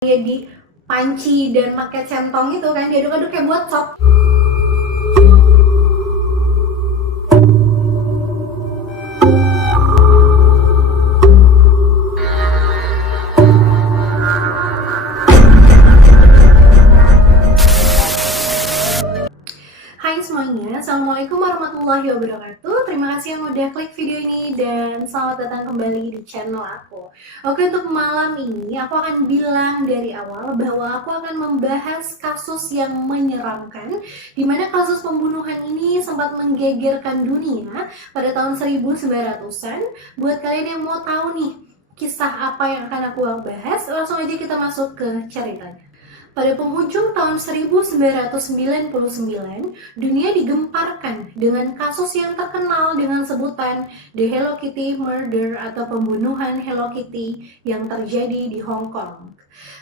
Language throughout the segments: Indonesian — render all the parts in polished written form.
dia di panci dan pakai centong itu kan, diaduk-aduk kayak buat sop. Hai semuanya, Assalamualaikum warahmatullahi wabarakatuh. Terima kasih yang udah klik video ini dan selamat datang kembali di channel aku. Oke, untuk malam ini aku akan bilang dari awal bahwa aku akan membahas kasus yang menyeramkan, di mana kasus pembunuhan ini sempat menggegerkan dunia pada tahun 1900-an. Buat kalian yang mau tahu nih kisah apa yang akan aku bahas, langsung aja kita masuk ke ceritanya. Pada penghujung tahun 1999, dunia digemparkan dengan kasus yang terkenal dengan sebutan The Hello Kitty Murder atau pembunuhan Hello Kitty yang terjadi di Hong Kong.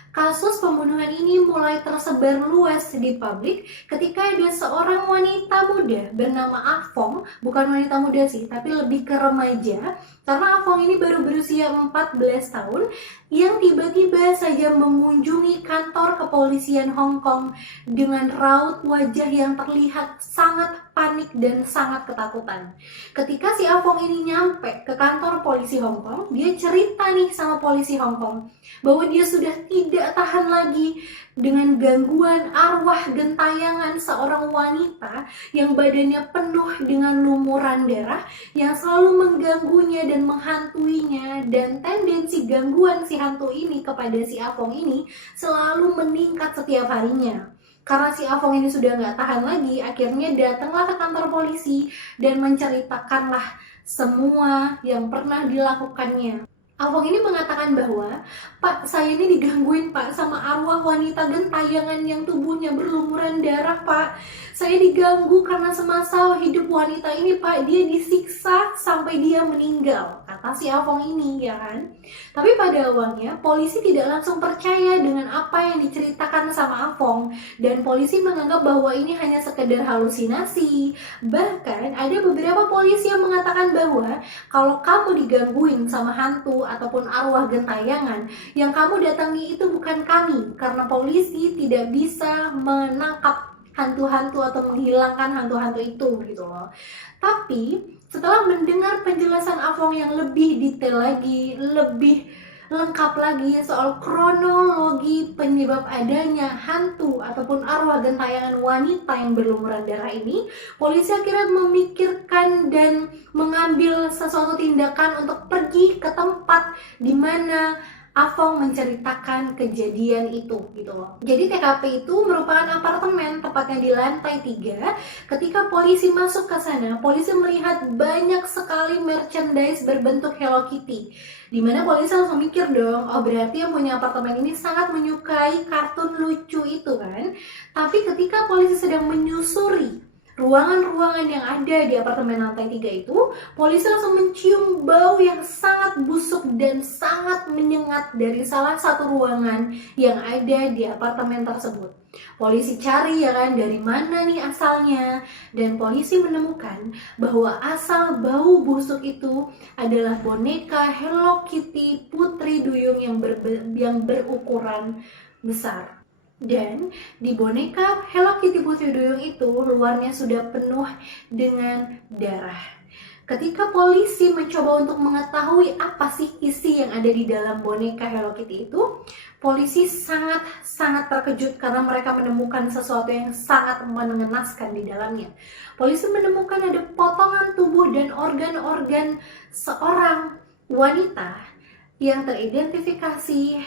Kasus pembunuhan ini mulai tersebar luas di publik ketika ada seorang wanita muda bernama Afong, bukan wanita muda sih, tapi lebih ke remaja, karena Afong ini baru berusia 14 tahun, yang tiba-tiba saja mengunjungi kantor kepolisian Hong Kong dengan raut wajah yang terlihat sangat panik dan sangat ketakutan. Ketika si Afong ini nyampe ke kantor polisi Hong Kong, dia cerita nih sama polisi Hong Kong bahwa dia sudah tidak tahan lagi dengan gangguan arwah gentayangan seorang wanita yang badannya penuh dengan lumuran darah yang selalu mengganggunya dan menghantuinya, dan tendensi gangguan si hantu ini kepada si Afong ini selalu meningkat setiap harinya. Karena si Afong ini sudah nggak tahan lagi, akhirnya datanglah ke kantor polisi dan menceritakanlah semua yang pernah dilakukannya. Afong ini mengatakan bahwa, "Pak, saya ini digangguin Pak sama arwah wanita gentayangan yang tubuhnya berlumuran darah Pak. Saya diganggu karena semasa hidup wanita ini Pak, dia disiksa sampai dia meninggal," kata si Afong ini, ya kan. Tapi pada awalnya polisi tidak langsung percaya dengan apa yang diceritakan sama Afong, dan polisi menganggap bahwa ini hanya sekedar halusinasi. Bahkan ada beberapa polisi yang mengatakan bahwa kalau kamu digangguin sama hantu ataupun arwah gentayangan, yang kamu datangi itu bukan kami, karena polisi tidak bisa menangkap hantu-hantu atau menghilangkan hantu-hantu itu gitu loh. Tapi setelah mendengar penjelasan Afong yang lebih detail lagi, lebih lengkap lagi soal kronologi penyebab adanya hantu ataupun arwah gentayangan wanita yang berlumuran darah ini, polisi akhirnya memikirkan dan mengambil sesuatu tindakan untuk pergi ke tempat di mana Afong menceritakan kejadian itu gitu loh. Jadi TKP itu merupakan apartemen tepatnya di lantai 3. Ketika polisi masuk ke sana, polisi melihat banyak sekali merchandise berbentuk Hello Kitty. Dimana polisi langsung mikir dong, oh berarti yang punya apartemen ini sangat menyukai kartun lucu itu kan. Tapi ketika polisi sedang menyusuri ruangan-ruangan yang ada di apartemen lantai 3 itu, polisi langsung mencium bau yang sangat busuk dan sangat menyengat dari salah satu ruangan yang ada di apartemen tersebut. Polisi cari ya kan, dari mana nih asalnya, dan polisi menemukan bahwa asal bau busuk itu adalah boneka Hello Kitty Putri Duyung yang berukuran besar. Dan di boneka Hello Kitty Putri Duyung itu luarnya sudah penuh dengan darah. Ketika polisi mencoba untuk mengetahui apa sih isi yang ada di dalam boneka Hello Kitty itu, polisi sangat terkejut karena mereka menemukan sesuatu yang sangat mengenaskan di dalamnya. Polisi menemukan ada potongan tubuh dan organ-organ seorang wanita yang teridentifikasi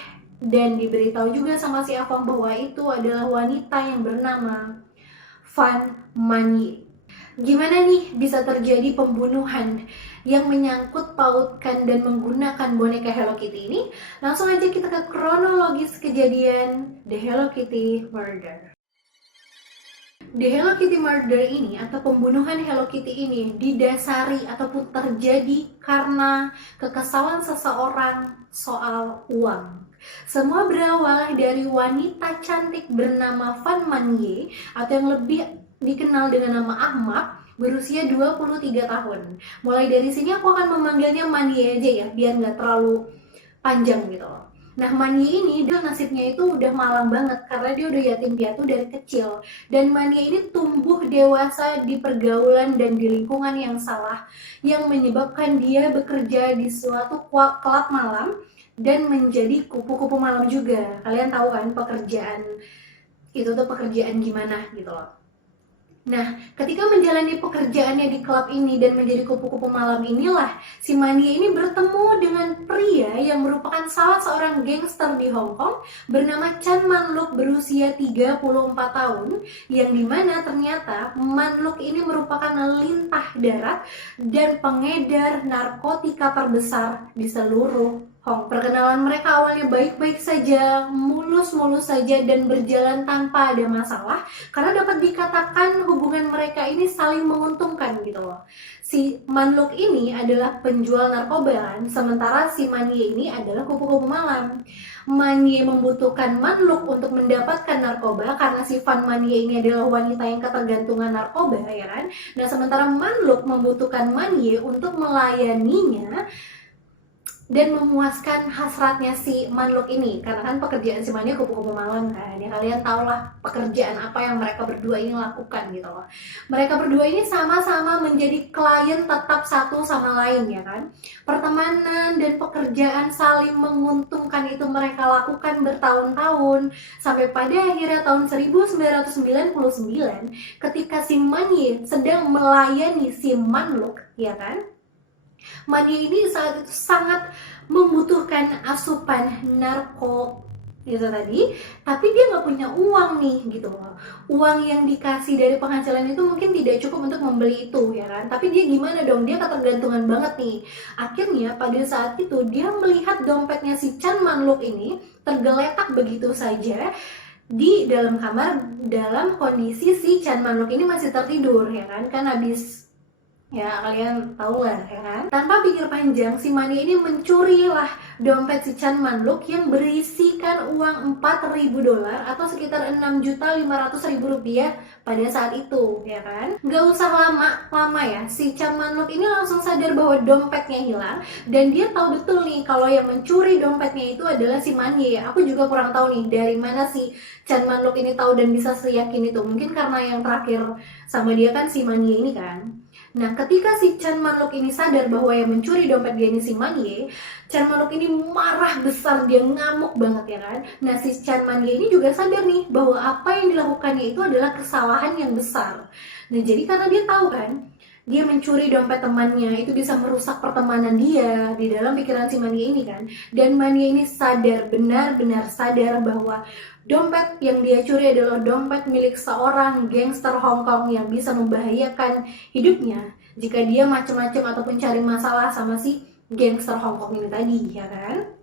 dan diberitahu juga sama si Afong bahwa itu adalah wanita yang bernama Fan Manye. Gimana nih bisa terjadi pembunuhan yang menyangkut pautkan dan menggunakan boneka Hello Kitty ini? Langsung aja kita ke kronologis kejadian The Hello Kitty Murder. The Hello Kitty Murder ini atau pembunuhan Hello Kitty ini didasari ataupun terjadi karena kekesalan seseorang soal uang. Semua berawal dari wanita cantik bernama Fan Manye atau yang lebih dikenal dengan nama Ahmad, berusia 23 tahun. Mulai dari sini aku akan memanggilnya Manye aja ya, biar nggak terlalu panjang gitu loh. Nah, Manye ini dia nasibnya itu udah malang banget karena dia udah yatim piatu dari kecil. Dan Manye ini tumbuh dewasa di pergaulan dan di lingkungan yang salah, yang menyebabkan dia bekerja di suatu klub malam dan menjadi kupu-kupu malam juga. Kalian tahu kan pekerjaan itu tuh pekerjaan gimana gitu loh. Nah, ketika menjalani pekerjaannya di klub ini dan menjadi kupu-kupu malam inilah, si Manye ini bertemu dengan pria yang merupakan salah seorang gangster di Hong Kong bernama Chan Man-luk berusia 34 tahun, yang dimana ternyata Man-luk ini merupakan lintah darat dan pengedar narkotika terbesar di seluruh Perkenalan mereka awalnya baik-baik saja, mulus-mulus saja dan berjalan tanpa ada masalah karena dapat dikatakan hubungan mereka ini saling menguntungkan gitu loh. Si Manluk ini adalah penjual narkoba kan, sementara si Manye ini adalah kupu-kupu malam. Manye membutuhkan Manluk untuk mendapatkan narkoba karena si Van Manye ini adalah wanita yang ketergantungan narkoba ya kan. Nah, sementara Manluk membutuhkan Manye untuk melayaninya dan memuaskan hasratnya si Manluk ini, karena kan pekerjaan si Manye kupu-kupu malam kan ya, kalian tau lah pekerjaan apa yang mereka berdua ini lakukan gitu loh. Mereka berdua ini sama-sama menjadi klien tetap satu sama lain ya kan. Pertemanan dan pekerjaan saling menguntungkan itu mereka lakukan bertahun-tahun sampai pada akhirnya tahun 1999 ketika si Manye sedang melayani si Manluk ya kan. Manye ini saat itu sangat membutuhkan asupan narko itu tadi, tapi dia nggak punya uang nih gitu loh. Uang yang dikasih dari penghasilan itu mungkin tidak cukup untuk membeli itu ya kan, tapi dia gimana dong, dia ketergantungan banget nih. Akhirnya pada saat itu dia melihat dompetnya si Chan Man-luk ini tergeletak begitu saja di dalam kamar dalam kondisi si Chan Man-luk ini masih tertidur ya kan habis ya kalian tahu lah ya kan. Tanpa pikir panjang, si Manye ini mencurilah dompet si Chan Man-luk yang berisikan uang $4.000 atau sekitar 6.500.000 rupiah pada saat itu ya kan. Gak usah lama ya, si Chan Man-luk ini langsung sadar bahwa dompetnya hilang dan dia tahu betul nih kalau yang mencuri dompetnya itu adalah si Manye. Aku juga kurang tahu nih dari mana si Chan Man-luk ini tahu dan bisa seyakin itu. Mungkin karena yang terakhir sama dia kan si Manye ini kan. Nah, ketika si Chan Man-luk ini sadar bahwa yang mencuri dompet dia ini si Manye, Chan Man-luk ini marah besar, dia ngamuk banget ya kan. Nah, si Chan Manye ini juga sadar nih bahwa apa yang dilakukannya itu adalah kesalahan yang besar. Nah, jadi karena dia tahu kan, dia mencuri dompet temannya itu bisa merusak pertemanan dia di dalam pikiran si Manye ini kan. Dan Manye ini sadar, benar-benar sadar bahwa dompet yang dia curi adalah dompet milik seorang gangster Hong Kong yang bisa membahayakan hidupnya jika dia macam-macam ataupun cari masalah sama si gangster Hong Kong ini tadi ya kan.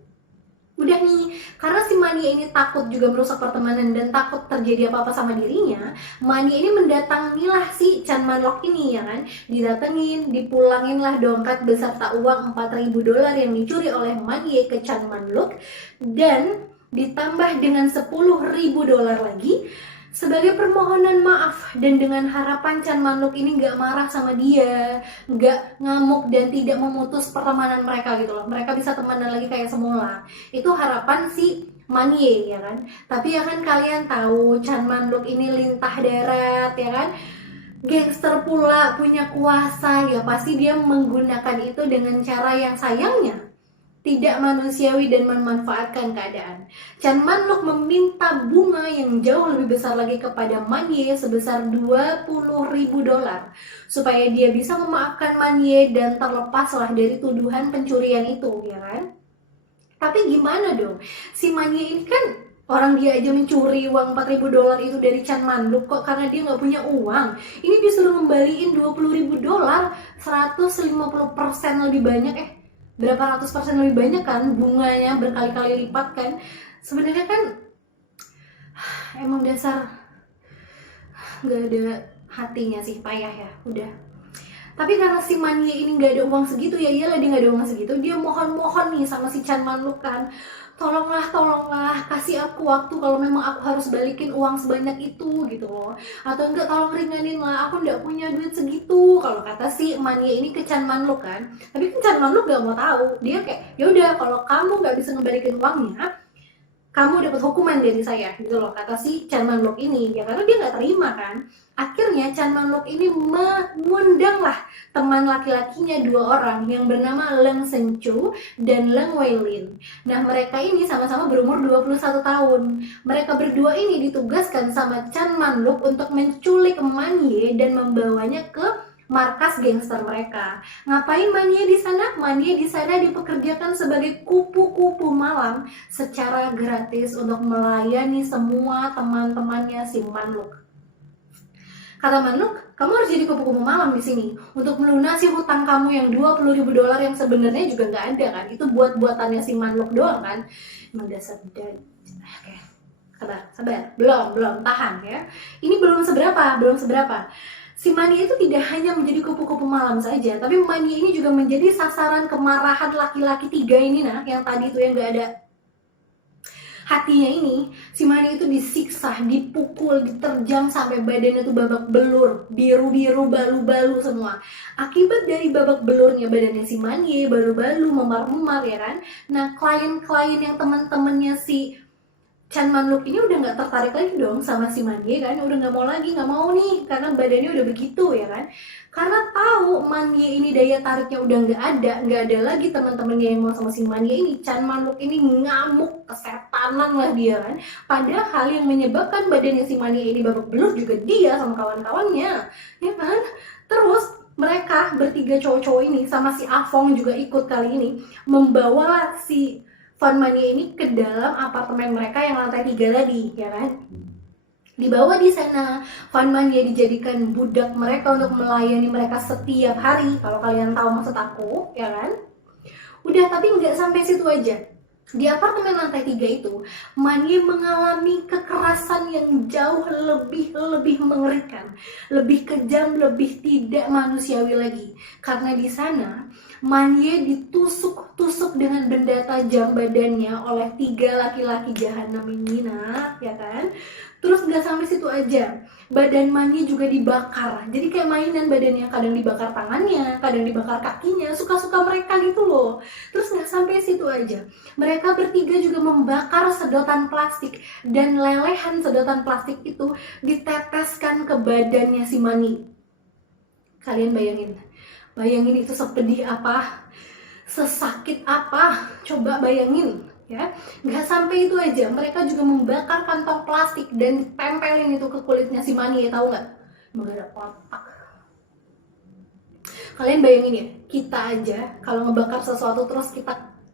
Udah nih, karena si Manye ini takut juga merusak pertemanan dan takut terjadi apa-apa sama dirinya, Manye ini mendatangilah si Chan Man-luk ini ya kan. Didatengin, dipulanginlah dompet beserta uang $4.000 yang dicuri oleh Manye ke Chan Man-luk dan ditambah dengan $10.000 lagi sebagai permohonan maaf dan dengan harapan Chan Man-luk ini gak marah sama dia, gak ngamuk dan tidak memutus pertemanan mereka gitu loh. Mereka bisa temenan lagi kayak semula. Itu harapan si Manye ya kan. Tapi ya kan kalian tahu Chan Man-luk ini lintah darat ya kan, gangster pula, punya kuasa, ya pasti dia menggunakan itu dengan cara yang sayangnya tidak manusiawi dan memanfaatkan keadaan. Chan Man-luk meminta bunga yang jauh lebih besar lagi kepada Manye sebesar $20.000 supaya dia bisa memaafkan Manye dan terlepaslah dari tuduhan pencurian itu ya kan. Tapi gimana dong, si Manye ini kan orang dia aja mencuri uang $4.000 itu dari Chan Man-luk kok karena dia nggak punya uang. Ini disuruh ngembaliin $20.000, 150% lebih banyak berapa ratus persen lebih banyak kan, bunganya berkali-kali lipat kan. Sebenarnya kan emang dasar nggak ada hatinya sih, payah ya udah. Tapi karena si Manye ini nggak ada uang segitu ya iyalah dia nggak ada uang segitu, dia mohon-mohon nih sama si Chan Man-luk kan, tolonglah kasih aku waktu kalau memang aku harus balikin uang sebanyak itu gitu loh, atau enggak tolong ringanin lah, aku nggak punya duit segitu, kalau kata si Mania ini ke Chan Manluk kan. Tapi kan Chan Manluk gak mau tahu, dia kayak ya udah kalau kamu nggak bisa ngebalikin uangnya, kamu dapat hukuman dari saya gitu loh, kata si Chan Manluk ini. Ya karena dia nggak terima kan. Akhirnya Chan Manluk ini mengundang lah teman laki-lakinya dua orang yang bernama Leng Senchu dan Leng Weilin. Nah mereka ini sama-sama berumur 21 tahun. Mereka berdua ini ditugaskan sama Chan Manluk untuk menculik Manye dan membawanya ke markas gangster mereka. Ngapain Manye di sana? Manye di sana dipekerjakan sebagai kupu-kupu malam secara gratis untuk melayani semua teman-temannya si Manluk. Kata Manluk, kamu harus jadi kupu-kupu malam di sini untuk melunasi hutang kamu yang $20.000 yang sebenarnya juga nggak ada kan? Itu buat-buatannya si Manluk doang kan? Emang dasar dan oke. Sabar, belum, tahan ya. Ini belum seberapa. Si Mani itu tidak hanya menjadi kupu-kupu malam saja, tapi Mani ini juga menjadi sasaran kemarahan laki-laki tiga ini nah, yang tadi itu yang gak ada hatinya ini. Si Mani itu disiksa, dipukul, diterjang sampai badannya itu babak belur, biru-biru, balu-balu semua. Akibat dari babak belurnya badannya si Mani, balu-balu, memar-memar ya kan. Nah klien-klien yang teman-temannya si Chan Manluk ini udah nggak tertarik lagi dong sama si Manye kan, udah nggak mau nih karena badannya udah begitu ya kan. Karena tahu Manye ini daya tariknya udah nggak ada lagi teman-temannya yang mau sama si Manye ini. Chan Manluk ini ngamuk, kesetanan lah dia kan. Padahal yang menyebabkan badannya si Manye ini babak belur juga dia sama kawan-kawannya, ya kan. Terus mereka bertiga cowok-cowok ini sama si Afong juga ikut kali ini membawa si Van Mania ini ke dalam apartemen mereka yang lantai 3 tadi, ya kan? Dibawa di sana, Van Mania dijadikan budak mereka untuk melayani mereka setiap hari. Kalau kalian tahu maksud aku, ya kan? Udah, tapi nggak sampai situ aja. Di apartemen lantai 3 itu, Manie mengalami kekerasan yang jauh lebih mengerikan, lebih kejam, lebih tidak manusiawi lagi. Karena di sana Manye ditusuk-tusuk dengan benda tajam badannya oleh 3 laki-laki jahanam ini nah, ya kan? Terus gak sampai situ aja, badan Manye juga dibakar. Jadi kayak mainan badannya, kadang dibakar tangannya, kadang dibakar kakinya, suka-suka mereka gitu loh. Terus gak sampai situ aja, mereka bertiga juga membakar sedotan plastik dan lelehan sedotan plastik itu diteteskan ke badannya si Mani. Kalian bayangin itu sepedih apa, sesakit apa, coba bayangin ya. Nggak sampai itu aja, mereka juga membakar kantong plastik dan tempelin itu ke kulitnya si Mani, ya tahu nggak? Nggak ada otak. Kalian bayangin ya, kita aja kalau ngebakar sesuatu terus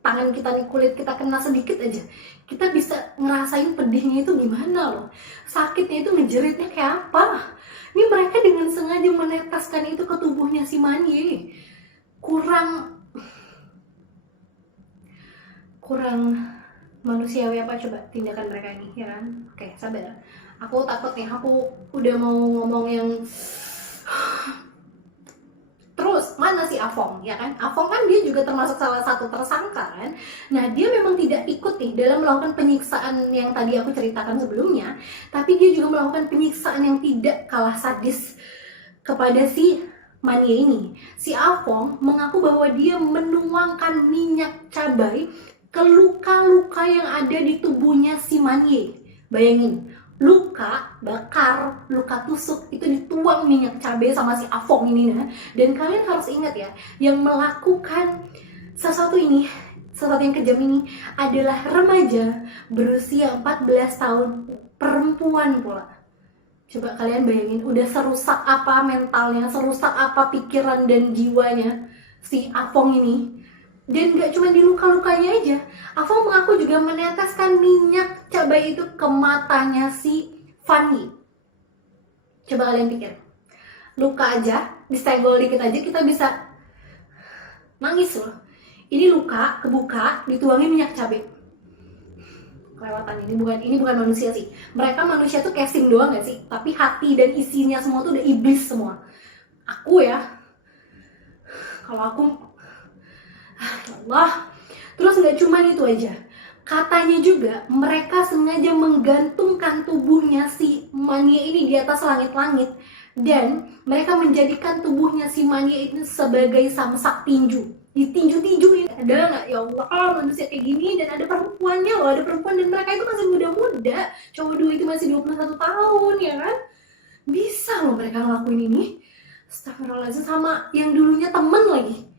tangan kita nih, kulit kita kena sedikit aja, kita bisa ngerasain pedihnya itu gimana loh, sakitnya itu, ngejeritnya kayak apa. Ini mereka dengan sengaja meneteskan itu ke tubuhnya si Manye. kurang manusiawi apa coba tindakan mereka ini, ya kan? Oke, sabar. Aku takut nih, aku udah mau ngomong yang terus mana si Afong, ya kan? Afong kan dia juga termasuk salah satu tersangka kan. Nah dia memang tidak ikut nih dalam melakukan penyiksaan yang tadi aku ceritakan sebelumnya, tapi dia juga melakukan penyiksaan yang tidak kalah sadis kepada si Manie ini. Si Afong mengaku bahwa dia menuangkan minyak cabai ke luka-luka yang ada di tubuhnya si Manie. Bayangin, luka bakar, luka tusuk itu dituang minyak cabai sama si Afong ini nah. Dan kalian harus ingat ya, yang melakukan sesuatu yang kejam ini adalah remaja berusia 14 tahun, perempuan pula. Coba kalian bayangin, udah serusak apa mentalnya, serusak apa pikiran dan jiwanya si Afong ini. Dan gak cuma di luka-lukanya aja, Afong mengaku juga meneteskan minyak cabai itu ke matanya si Fanny. Coba kalian pikir, luka aja, disenggol dikit aja kita bisa nangis loh. Ini luka, kebuka, dituangin minyak cabai. Kelewatan, ini bukan manusia sih. Mereka manusia tuh casing doang gak sih? Tapi hati dan isinya semua tuh udah iblis semua. Aku ya, kalau aku, ya Allah. Terus nggak cuma itu aja, Katanya juga mereka sengaja menggantungkan tubuhnya si Mania ini di atas langit-langit, dan mereka menjadikan tubuhnya si Mania ini sebagai samsak tinju. Ditinju-tinjuin. Ada nggak, ya Allah, manusia kayak gini, dan ada perempuannya loh, ada perempuan, dan mereka itu masih muda-muda. Cowok dua itu masih 21 tahun, ya kan? Bisa loh mereka ngelakuin ini. Astagfirullahaladzim. Sama yang dulunya temen lagi.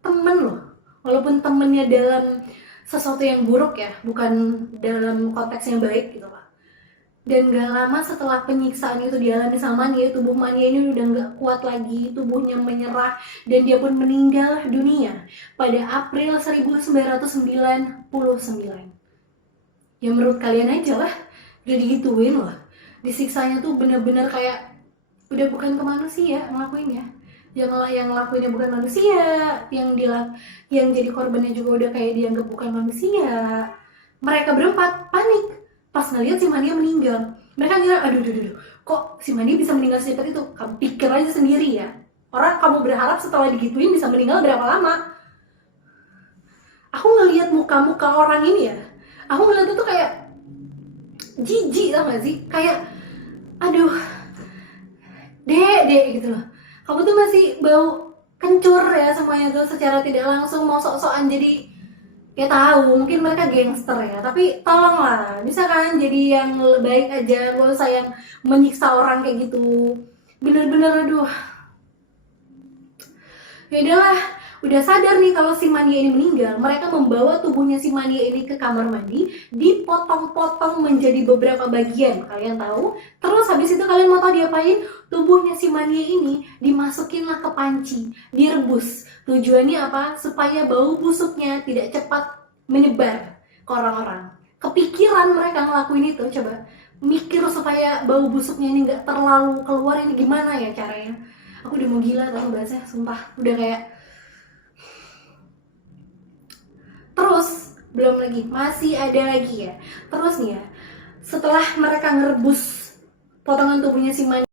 Temen loh. Walaupun temennya dalam sesuatu yang buruk ya, bukan dalam konteks yang baik gitu lah. Dan gak lama setelah penyiksaan itu dialami sama Mania, tubuh Mania ini udah gak kuat lagi, tubuhnya menyerah, dan dia pun meninggal dunia pada April 1999. Ya menurut kalian aja lah, udah digituin loh. Disiksanya tuh bener-bener kayak udah bukan ke manusia ngelakuinnya. Yang ngelakuinnya bukan manusia, yang jadi korbannya juga udah kayak dianggap bukan manusia. Mereka berempat panik pas ngeliat si Mania meninggal. Mereka ngira, aduh, kok si Mania bisa meninggal secepat itu? Kamu pikir aja sendiri ya. Orang kamu berharap setelah digituin bisa meninggal berapa lama? Aku ngeliat muka-muka orang ini ya, aku ngeliat itu kayak jijik, tau gak sih? Kayak, aduh, dek gitu loh. Kamu tuh masih bau kencur ya semuanya tuh, secara tidak langsung mau sok-sokan jadi, ya tahu mungkin mereka gangster ya, tapi tolonglah bisa kan jadi yang baik aja, gak usah yang menyiksa orang kayak gitu. Bener-bener aduh. Ya udahlah, udah sadar nih kalau si Mania ini meninggal, mereka membawa tubuhnya si Mania ini ke kamar mandi, dipotong-potong menjadi beberapa bagian, kalian tahu. Terus habis itu kalian mau tahu diapain? Tubuhnya si Mania ini dimasukinlah ke panci, direbus. Tujuannya apa? Supaya bau busuknya tidak cepat menyebar ke orang-orang. Kepikiran mereka ngelakuin itu, coba mikir supaya bau busuknya ini nggak terlalu keluar, ini gimana ya caranya? Aku udah mau gila tau bahasanya, sumpah. Udah kayak, terus belum lagi, masih ada lagi ya. Terus nih ya, setelah mereka ngerebus potongan tubuhnya si Mania,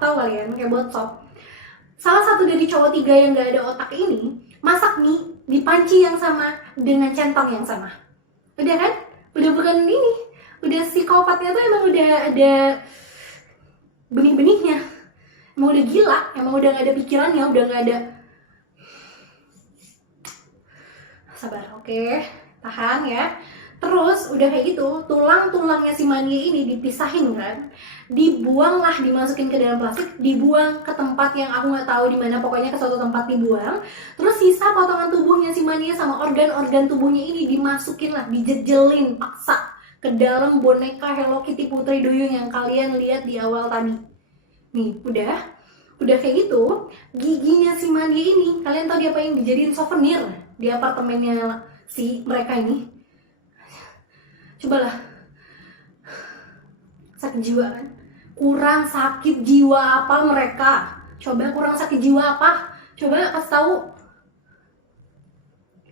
tahu kalian kayak buat sop, salah satu dari cowok tiga yang gak ada otak ini masak mie di panci yang sama dengan centong yang sama. Udah kan? Udah bukan ini, udah psikopatnya tuh emang udah ada benih-benihnya, emang udah gila, emang udah gak ada pikirannya, udah gak ada. Sabar, oke, tahan ya. Terus udah kayak gitu, tulang-tulangnya si Mania ini dipisahin kan, dibuanglah, dimasukin ke dalam plastik, dibuang ke tempat yang aku nggak tahu di mana, pokoknya ke suatu tempat dibuang. Terus sisa potongan tubuhnya si Mania sama organ-organ tubuhnya ini dimasukin lah, dijejelin paksa ke dalam boneka Hello Kitty Putri Duyung yang kalian lihat di awal tadi. Nih, udah kayak gitu, giginya si Mania ini, kalian tahu dia apa yang dijadiin souvenir di apartemennya si mereka ini. Cobalah, sakit jiwa kan? Kurang sakit jiwa apa mereka? Coba kurang sakit jiwa apa? Coba kasih tahu.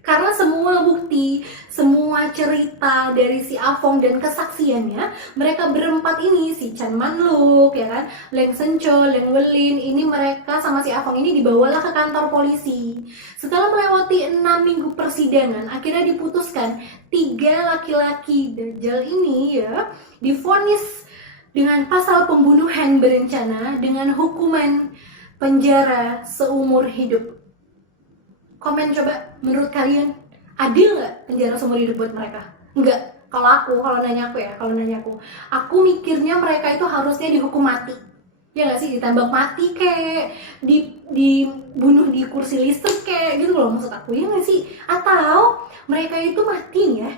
Karena semua bukti, semua cerita dari si Afong dan kesaksiannya, mereka berempat ini, si Chan Manluk, ya kan, Leng Sencho, Leng Welin, ini mereka sama si Afong ini dibawalah ke kantor polisi. Setelah melewati 6 minggu persidangan, akhirnya diputuskan 3 laki-laki dajjal ini ya divonis dengan pasal pembunuhan berencana dengan hukuman penjara seumur hidup. Komen coba, menurut kalian adil nggak penjara seumur hidup buat mereka? Enggak. Kalau nanya aku, aku mikirnya mereka itu harusnya dihukum mati. Ya nggak sih, ditembak mati kayak, dibunuh di kursi listrik kayak gitu loh, maksud aku, ya nggak sih? Atau mereka itu mati ya,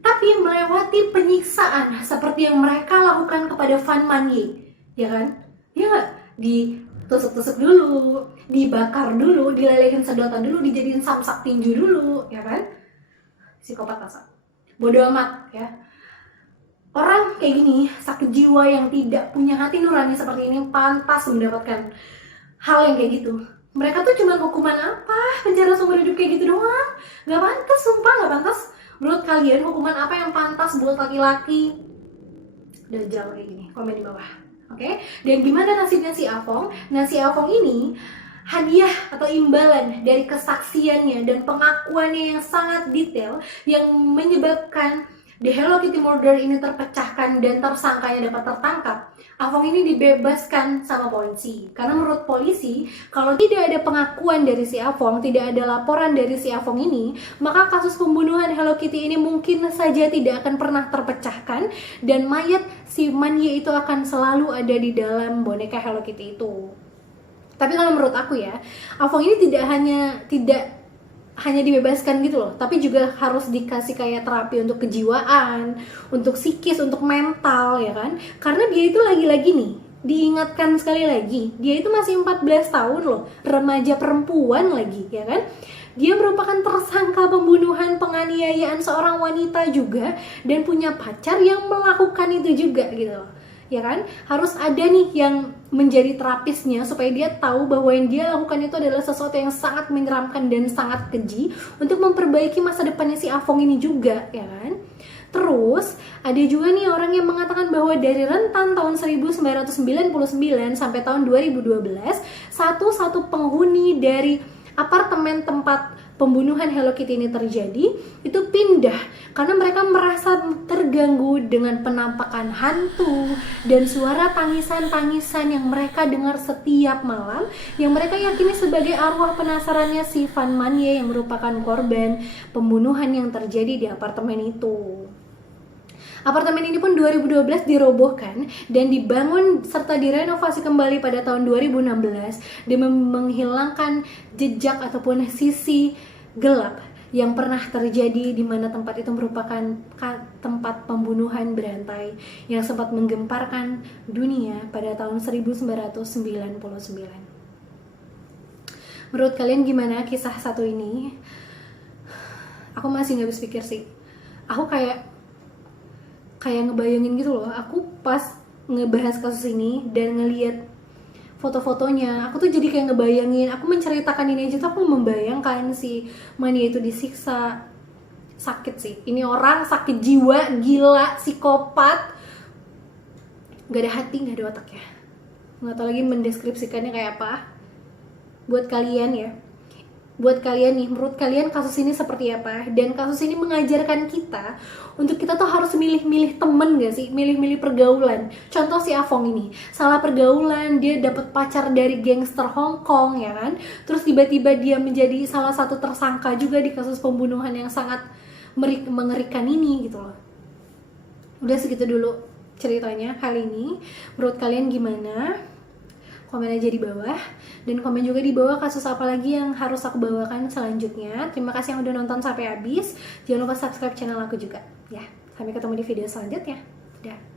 tapi melewati penyiksaan seperti yang mereka lakukan kepada Van Manye, ya kan? Ya nggak? Ditusuk-tusuk dulu, dibakar dulu, dilelehin sedotan dulu, dijadiin samsak tinju dulu, ya kan? Psikopat masa. Bodoh amat ya. Orang kayak gini, sakit jiwa yang tidak punya hati nurani seperti ini, pantas mendapatkan hal yang kayak gitu. Mereka tuh cuma hukuman apa? Penjara seumur hidup kayak gitu doang? Gak pantas, sumpah gak pantas. Menurut kalian hukuman apa yang pantas buat laki-laki dajjal kayak gini? Komen di bawah. Oke, dan gimana nasibnya si Afong? Nah, si Afong ini hadiah atau imbalan dari kesaksiannya dan pengakuannya yang sangat detail yang menyebabkan The Hello Kitty Murder ini terpecahkan dan tersangkanya dapat tertangkap, Afong ini dibebaskan sama polisi. Karena menurut polisi, kalau tidak ada pengakuan dari si Afong, tidak ada laporan dari si Afong ini, maka kasus pembunuhan Hello Kitty ini mungkin saja tidak akan pernah terpecahkan dan mayat si Manye itu akan selalu ada di dalam boneka Hello Kitty itu. Tapi kalau menurut aku ya, Afong ini tidak hanya dibebaskan gitu loh, tapi juga harus dikasih kayak terapi untuk kejiwaan, untuk psikis, untuk mental ya kan. Karena dia itu lagi-lagi nih, diingatkan sekali lagi, dia itu masih 14 tahun loh, remaja perempuan lagi ya kan. Dia merupakan tersangka pembunuhan, penganiayaan seorang wanita juga, dan punya pacar yang melakukan itu juga gitu loh. Ya kan, harus ada nih yang menjadi terapisnya supaya dia tahu bahwa yang dia lakukan itu adalah sesuatu yang sangat menyeramkan dan sangat keji untuk memperbaiki masa depannya si Afong ini juga, ya kan. Terus ada juga nih orang yang mengatakan bahwa dari rentan tahun 1999 sampai tahun 2012, satu penghuni dari apartemen tempat pembunuhan Hello Kitty ini terjadi itu pindah karena mereka merasa terganggu dengan penampakan hantu dan suara tangisan-tangisan yang mereka dengar setiap malam, yang mereka yakini sebagai arwah penasarannya si Van Manye yang merupakan korban pembunuhan yang terjadi di apartemen itu. Apartemen ini pun 2012 dirobohkan dan dibangun serta direnovasi kembali pada tahun 2016 demi menghilangkan jejak ataupun sisi gelap yang pernah terjadi di mana tempat itu merupakan tempat pembunuhan berantai yang sempat menggemparkan dunia pada tahun 1999. Menurut kalian gimana kisah satu ini? Aku masih nggak habis pikir sih. Aku kayak ngebayangin gitu loh. Aku pas ngebahas kasus ini dan ngelihat foto-fotonya, aku tuh jadi kayak ngebayangin, aku menceritakan ini aja tuh aku membayangkan si Mania itu disiksa. Sakit sih, ini orang sakit jiwa, gila, psikopat, gak ada hati, gak ada otak ya. Gak tau lagi mendeskripsikannya kayak apa. Buat kalian nih, menurut kalian kasus ini seperti apa? Dan kasus ini mengajarkan kita untuk kita tuh harus milih-milih temen gak sih? Milih-milih pergaulan. Contoh si Afong ini, salah pergaulan, dia dapat pacar dari gangster Hong Kong ya kan? Terus tiba-tiba dia menjadi salah satu tersangka juga di kasus pembunuhan yang sangat mengerikan ini gitu loh. Udah segitu dulu ceritanya kali ini. Menurut kalian gimana? Komen aja di bawah, dan komen juga di bawah kasus apa lagi yang harus aku bawakan selanjutnya. Terima kasih yang udah nonton sampai habis. Jangan lupa subscribe channel aku juga ya. Sampai ketemu di video selanjutnya. Dah.